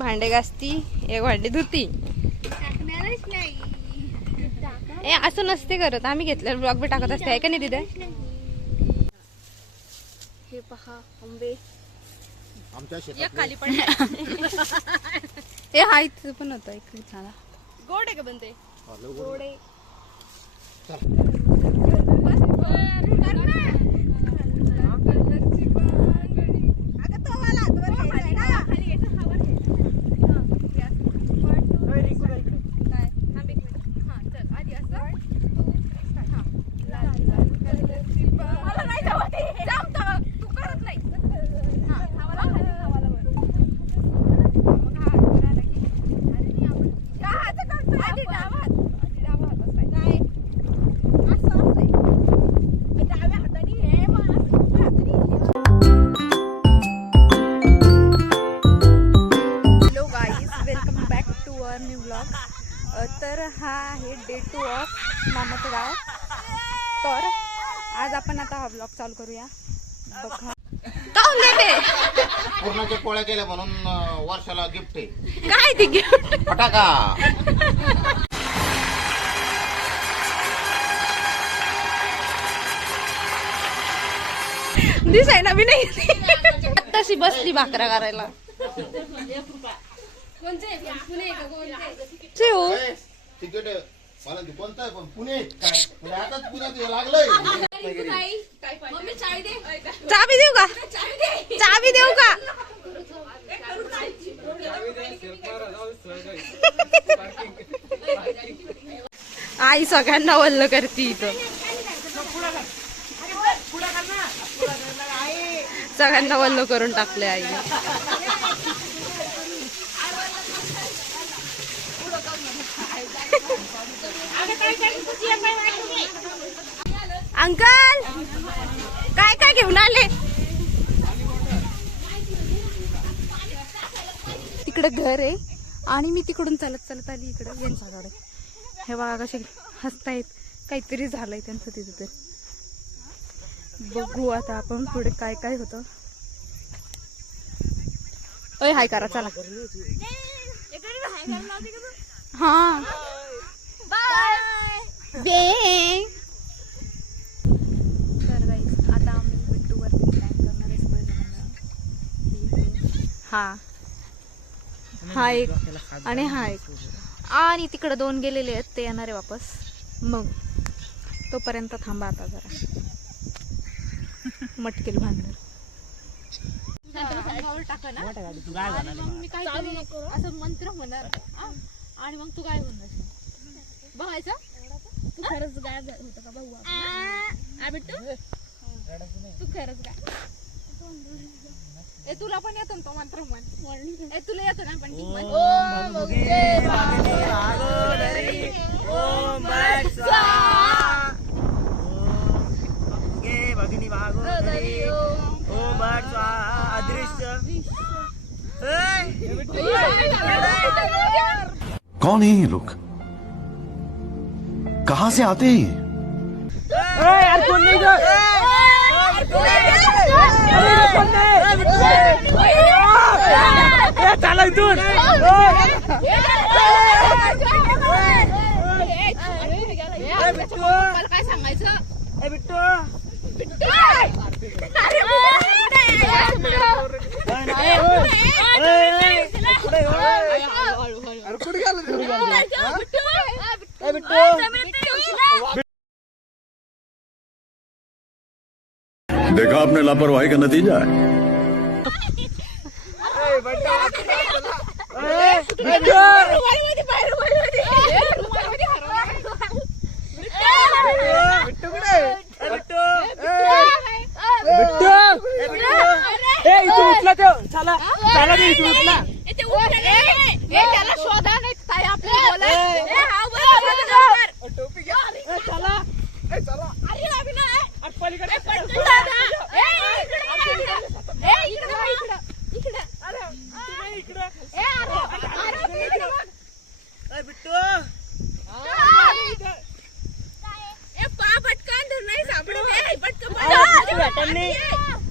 भांडे घासती, एक भांडी धुती. ए असं नसते करत, आम्ही घेतलं ब्लॉग बी टाकत असते, आहे का नाही दिदे? हे पहा आंबे आमच्या या खाली पण हे हा इथं पण होतं इकडे छान. गोड आहे का बनते? गोड आहे. तर हा आहे डे 2 ऑफ मामाचं गाव. तर आज आपण आता हा ब्लॉग चालू करूया. बघा काऊन देते पूर्णाच्या पोळ्या केल्या म्हणून वर्षाला गिफ्ट आहे. काय ते गिफ्ट? फटाका. दिसाय ना बी नाही तशी बसली भाकरा करायला. तिकीट मला कोणतं आहे पण पुणे काय आताच पुण्यात लागलंय. चाबी देऊ का? चाबी देऊ का? आई सगळ्यांना वल्ल करती इथं. सगळ्यांना वल्ल करून टाकले आई. अंकल काय काय घेऊन आले? तिकडे घर आहे आणि मी तिकडून चालत चालत आली इकडे यांच्याकडे. हे बघा कसे हसतायत, काहीतरी झालंय त्यांचं तिथे. तर बघू आता आपण पुढे काय काय होतं. ओय हाय करा चला. हा बाय. तर गाईस आता आम्ही बिट्टूवरती प्लॅन करणार आहे सगळेजण. हा एक आणि हा एक आणि तिकडे 2 गेलेले आहेत, ते येणार आहे वापस. मग तोपर्यंत थांबा आता जरा. मटकेल भांडर टाका ना असं मंत्र होणार आणि मग तू काय म्हणणार बघायचं. तू खरंच गायब होतं का बघू बिट्टू? तू खरंच काय? ए तुला पण येतो ना तो मंत्र म्हण. ए तुला येतो ना पण कौन है ये लोग? कहाँ से आते हैं? यार कौन नहीं जा? चला इथून. काय सांगायचं? बिट्टू देखा आपने लापरवाही का नतीजा है. उठला तो चला चला दे इथून उठला. त्याला शोधा नाही काय आपल्याला टोपी घ्या चला. अरे अभिनय पलीकडे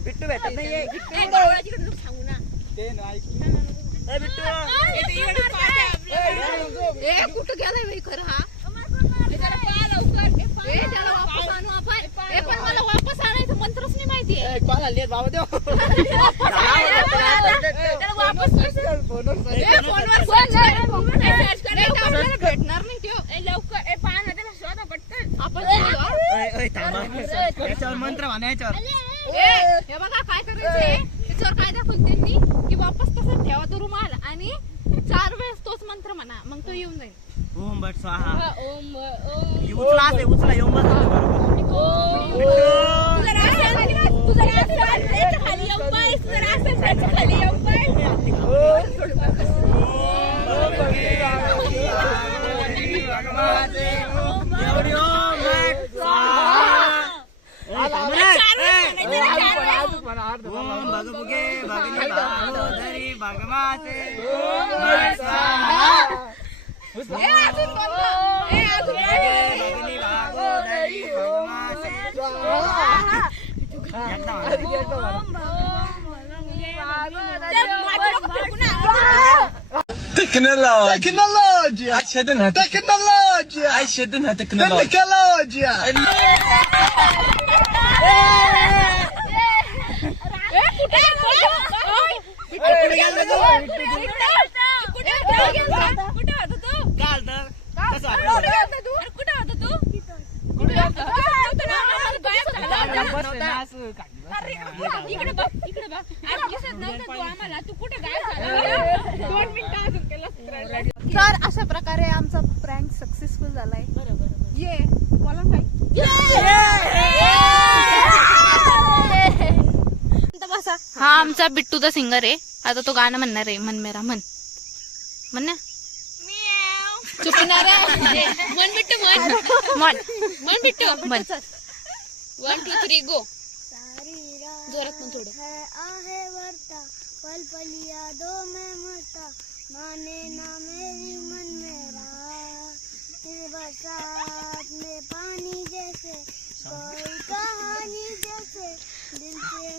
बिट्टू भेटत नाही. कुठं गेलाय बाई खरं हा त्याला वापस आणू आपण पण मला वापस आणायचं मंत्रच नाही माहितीये भेटणार नाही लवकर आपण मंत्र म्हणायच्यावर हे बघा काय करायचंय त्याच्यावर काय दाखवलं त्यांनी की वापस तसंच ठेवा तो रुमाल आणि 4 वेळेस तोच मंत्र म्हणा मग तो येऊन जाईल ओम बट स्वाहा ओम उचला असे उचला येऊन बस भगभुगे भगनी भागोदरी भगमाते तर अशा प्रकारे आमचा प्रँक सक्सेसफुल झालाय ये बोला काय हा आमचा बिट्टू द सिंगर आहे आता तो गाणं म्हणणार आहे मन मेरा मन म्हण ना चुकणार मन बिट्टू मन बिट्टू मन 1 2 3 गो जोरात पण थोडं आहे वरता पल पल यादों में मरता माने ना मेरी मन मेरा बरसात में पानी जैसे कोई कहानी जैसे दिल से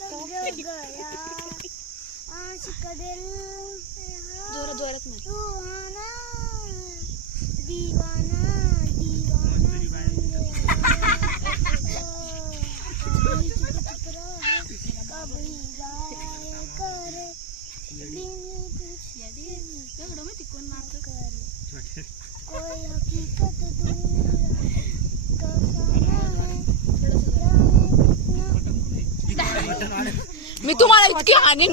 तक जो गया आशिक दिल जोरात में सुहाना दीवाना कोई हकीकत मी तुम्हाला इतकी हानी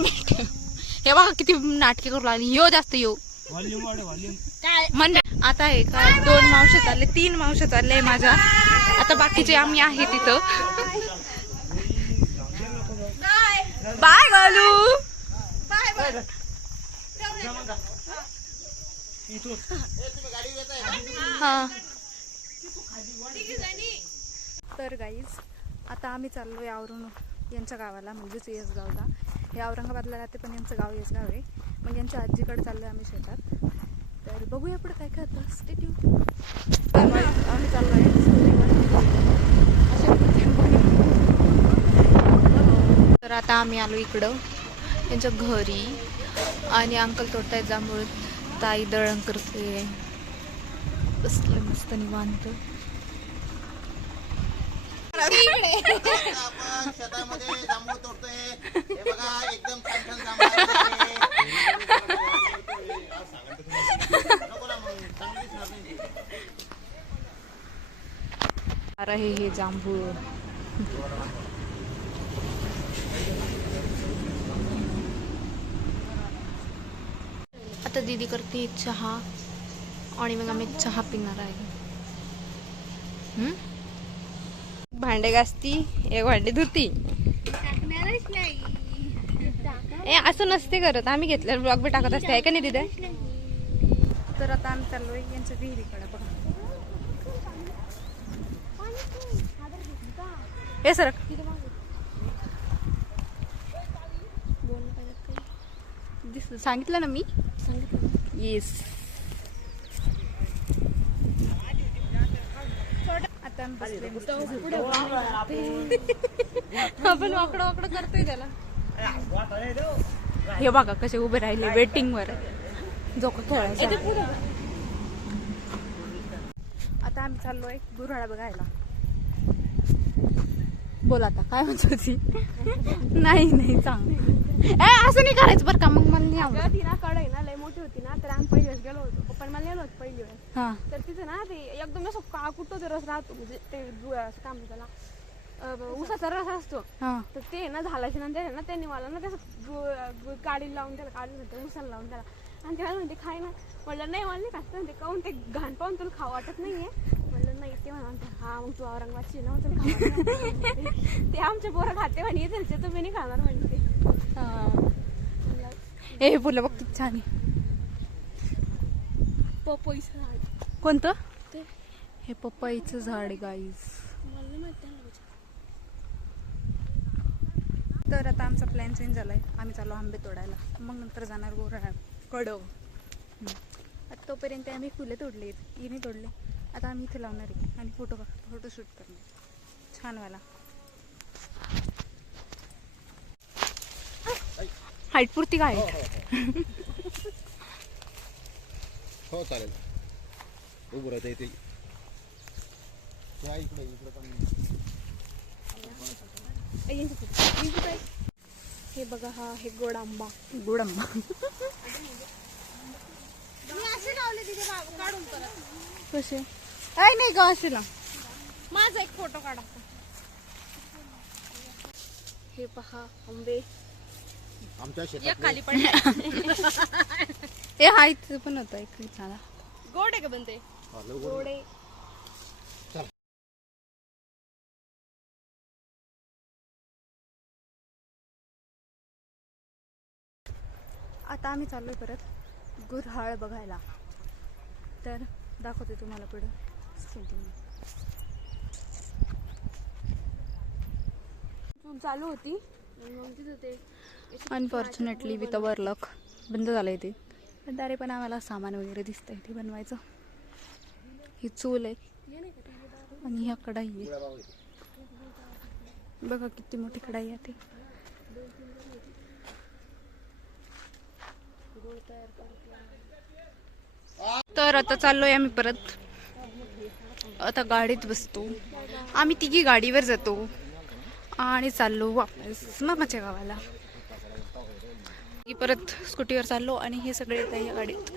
हे बघा किती नाटके करू लागली यो जास्त येऊ म्हण आता आहे का 2 मावशे चालले 3 मावशे चालले माझ्या आता बाकीचे आम्ही आहे तिथं बाय गालू हा तर गाईज आता आम्ही चाललोय आवरून यांच्या गावाला म्हणजेच येसगावला हे औरंगाबादला राहते पण यांचं गाव येसगाव आहे मग यांच्या आजीकडे चाललोय आम्ही शेतात तर बघूया पुढे काय काय होतं स्टे ट्यून आम्ही चाललोय तर आता आम्ही आलो इकडं त्यांच्या घरी आणि अंकल तोडतायत जांभूळ ताई दळण करते बसले मस्त निवांत आपण शेतामध्ये जांभूळ तोडतोय हे बघा एकदम छान छान जांभूळ अरे हे जांभूळ आता दीदी करते चहा आणि मग आम्ही चहा पिणार आहे भांडे घासती एक भांडे धुती असं नसते करत आम्ही घेतलं ब्लॉग बी टाकत असते आहे का नाही दिदे तर आता आम्ही चाललोय यांच्या विहिरीकडे बघा हे सर सांगितलं ना मी येस आता आपण वाकडं वाकडं करतोय त्याला हे बघा कसे उभे राहिले वेटिंग वर जो खेळायचं आता आम्ही चाललोय गुऱ्हाळ बघायला. बोल आता काय म्हणत होती? नाही सांग. असं नाही करायचं बरं का, मग मला नाही आवडत. ती ना कडे ना लय मोठी होती ना, तर आम्ही पहिली वेळेस गेलो होतो. पप्पा मला नेलं होतं पहिली वेळेस. हा तर तिथे ना ते एकदम असं कुठं ते रस राहतो, म्हणजे ते काय म्हणतात त्याला, उसाचा रस असतो. हा तर ते ना झाल्याच्या नंतर ना त्यांनी मला ना त्याचं काढी लावून त्याला काढून म्हणते उसाला लावून त्याला, आणि ते मला म्हणते खाय ना. म्हणलं नाही मला नाही खायचं. म्हणते काहून ते घाण पाहून तुला खावं वाटत नाहीये. म्हणलं नाही. ते म्हणते हा मग तू औरंगाबादची ना, तुला खावं ते आमच्या पोरं खाते म्हणे, त्यांचे तुम्ही नाही खाणार म्हणते. हे फुलं बघ किती छान आहे. पपईचं झाड कोणतं? ते हे पपईचं झाड आहे गाईज. मला नाही माहिती आहे. तर आता आमचा प्लॅन चेंज झालाय. आम्ही चाललो आंबे तोडायला, मग नंतर जाणार गुऱ्हाळ कडव. आता तोपर्यंत आम्ही फुलं तोडले, इने तोडले. आता आम्ही इथे लावणार आहे आणि फोटोशूट करणार छानवाला. हाईट पुरती काय? हो चालेल. उभं राहता येते. इकडे पण हे बघा, हा हे गोड आंबा. गोड आंबा. कसे काय नाही का असेल. माझा एक फोटो काढा. हे पहा आंबे. आमच्या एक शेतात खाली पडले. हे हाईट पण होतं एक चांगला. गोड आहे का बनते? गोड आहे. आता आम्ही चाललोय परत गुऱ्हाळ बघायला. तर दाखवते तुम्हाला पुढे. चालू होती मग तिथं ते अनफॉर्च्युनेटली विथ अवर लक बंद झालंय ते. पण तरी पण आम्हाला सामान वगैरे दिसतंय ते बनवायचं. ही चूल आहे आणि ह्या कढाई आहे. बघा किती मोठी कढाई आहे ती. तर आता चाललोय आम्ही परत. आता गाडीत बसतो आम्ही तिघी, गाडीवर जातो आणि चाललो वापस मामाच्या गावाला. परत स्कूटीवर चाललो आणि हे सगळे येत या गाडीत.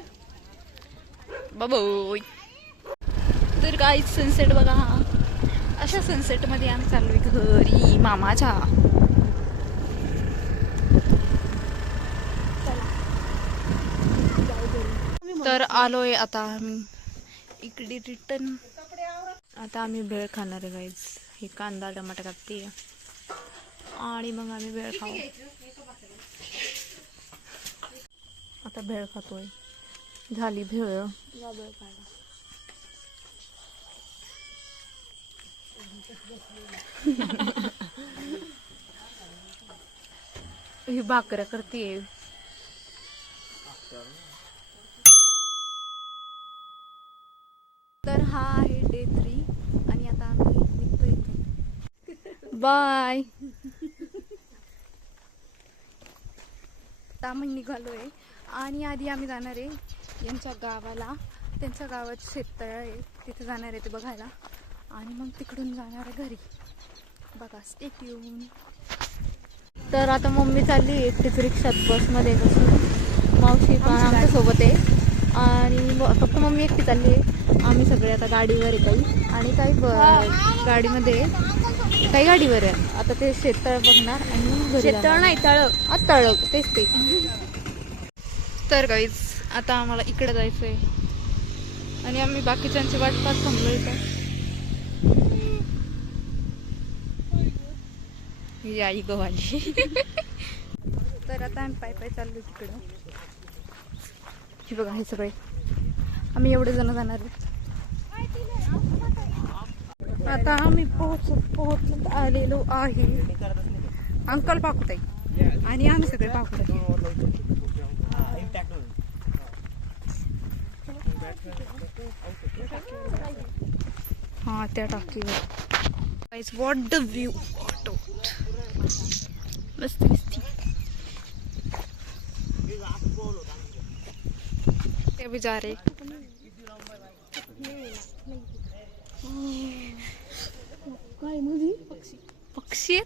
बाबोय. तर काय सनसेट बघा. अशा सनसेट मध्ये आम्ही चाललोय घरी मामाच्या. तर आलोय आता आम्ही इकडे रिटर्न. आता आम्ही भेळ खाणार आहे गाईज. हे कांदा टमाटर कापते आणि मग आम्ही भेळ खाऊ. आता भेळ खातोय. झाली भेळ. ही भाकऱ्या करते. तर हा आहे डे 3 आणि आता आम्ही निघतो इथे. बाय. आता आम्ही निघालोय आणि आधी आम्ही जाणार आहे यांच्या गावाला. त्यांच्या गावात शेततळ आहे, तिथे जाणार आहे ते बघायला आणि मग तिकडून जाणार आहे घरी. बघा स्टे ट्यून. तर आता मम्मी चालली आहे एकटीच रिक्षात बसमध्ये बसून. मावशी पण आमच्या सोबत आहे आणि फक्त मम्मी एकटी चालली आहे. आम्ही सगळे आता गाडीवर आहे काही आणि काही गाडीमध्ये काही गाडीवर आहे. आता ते शेततळ बघणार आणि शेततळ नाही तळ. तळ तेच ते. तर गाईज आता आम्हाला इकडे जायचंय आणि आम्ही बाकीच्यांची वाट पाहत थांबलो इथं. ही आई गवाली. तर आता आम्ही पाय पाय चाललो तिकडं. हे बघा हे सगळे आम्ही एवढे जण जाणार आहोत. आता आम्ही पोहोचत आलेलो आहे. अंकल पाकुताई आणि आम्ही सगळे पाकुताई. हा त्या टाकीवर. What the view. मस्त दिसती. ते भी जा रहे. काय मध्ये पक्षी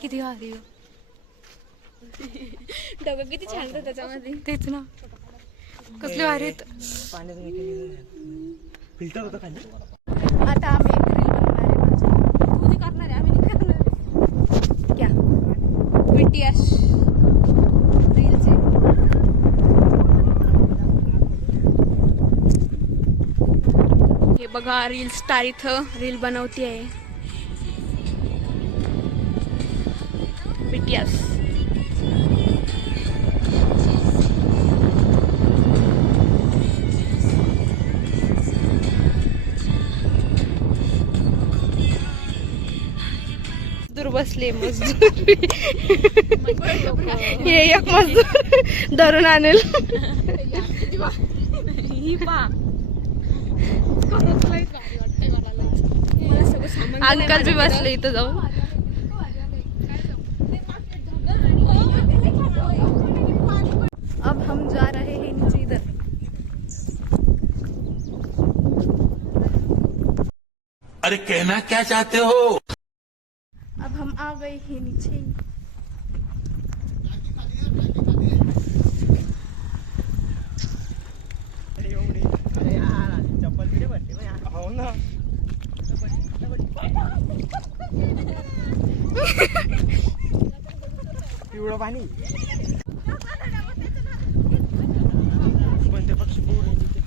किती भारी हो. डबं किती छान होतं त्याच्यामध्ये. तेच ना, कसले भारी आहेत. फिल्टर होतं खाली. आता आम्ही एक रील बनवणार आहे माझी. तू जे करणार आहे, आम्ही नाही करणार आहे. क्या BTS रीलचे. हे बघा रील स्टार इथं रील बनवती आहे. BTS. मजदूर बसले मजदूर. हे एक मजदूर धरून आणेल. अंकल भी बसले इथं जाऊन. अब हम जा रहे हैं नीचे इधर. अरे कहना क्या चाहते हो? अब हम आ गए हैं नीचे. अरे यार चप्पल तिथे पडली बा. हो ना. पिवळं पाणी. कोणते पक्षी पूर्ण तिथे.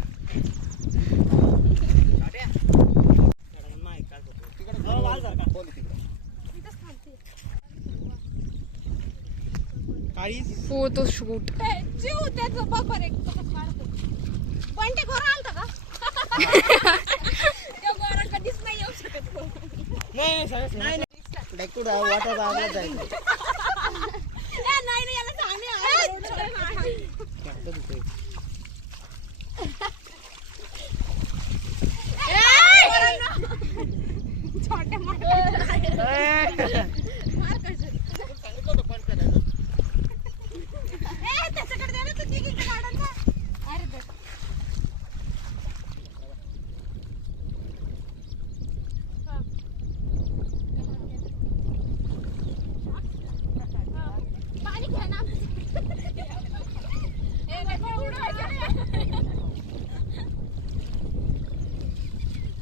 Photo shoot. जीव त्याचं बघ एक पण ते घोर आलता का? त्या घोरा कधीच नाही येऊ शकत. नाही वाटत आवाज आहे. नाही याला सांगणे. छोट्या त्याच्याकडे द्या ना तू तिकीट काढून जा. अरे बघ पाणी घ्या ना.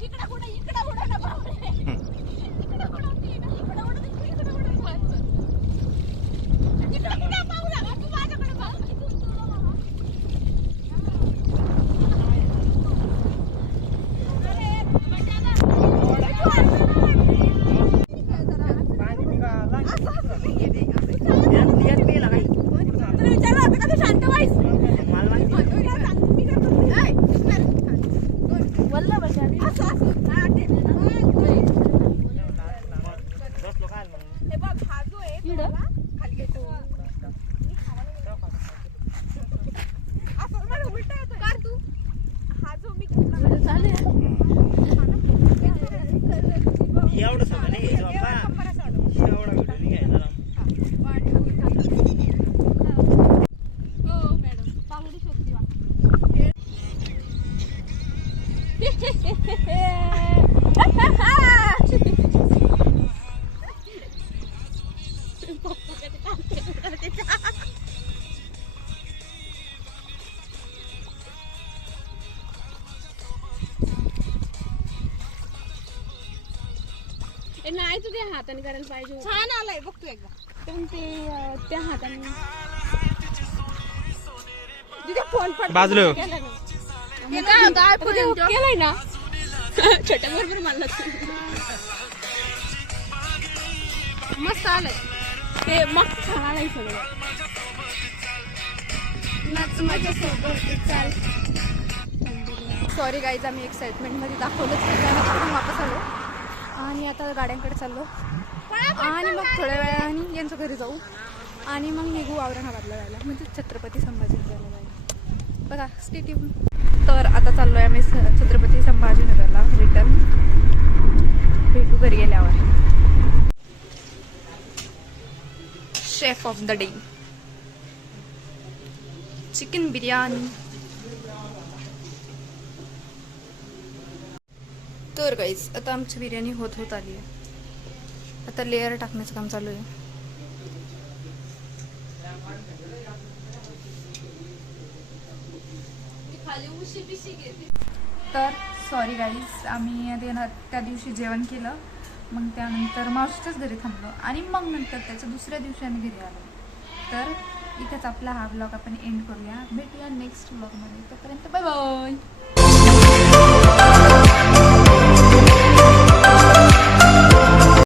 इकडं कुठं ना बापरे. इकडं कुठं होती ना. इकडं उडत इकडं उडत. इकडं कुठं पाहू लागा तू माझ्याकडे बघ. एवढं सगळं नाही घ्यायचं बाप्पा. एवढा व्हिडिओ नाही घ्यायचा. हो मॅडम बांगडी शोधती नाही तू त्या हाताने करायला पाहिजे. छान आलाय बघ तू एकदा. पण ते त्या हाताने फोन पण बाजलो. केलाय ना छोट्या बरोबर मला मस्त आलंय ते. मग छान आलंय सगळं. सॉरी गाईज आम्ही एक्साइटमेंट मध्ये दाखवलंच नाही. त्यामुळे वापस आलो आणि आता गाड्यांकडे चाललो आणि मग थोड्या वेळाने यांच्या घरी जाऊ आणि मग निघू औरंगाबादला जायला, म्हणजे छत्रपती संभाजीनगरला जायला. बघा स्टे ट्यून. तर आता चाललोय आम्ही छत्रपती संभाजीनगरला रिटर्न. भेटू घरी गेल्यावर. Chef of the day chicken biryani. तर गाईज आता आमची बिर्याणी होत आली आहे. आता लेअर टाकण्याचं काम चालू आहे. तर सॉरी गाईज, आम्ही त्या दिवशी जेवण केलं, मग त्यानंतर मावशीच्याच घरी थांबलो आणि मग नंतर त्याच्या दुसऱ्या दिवशी आम्ही घरी आलो. तर इथेच आपला हा ब्लॉग आपण एंड करूया. भेटूया नेक्स्ट ब्लॉगमध्ये. तोपर्यंत बाय बाय.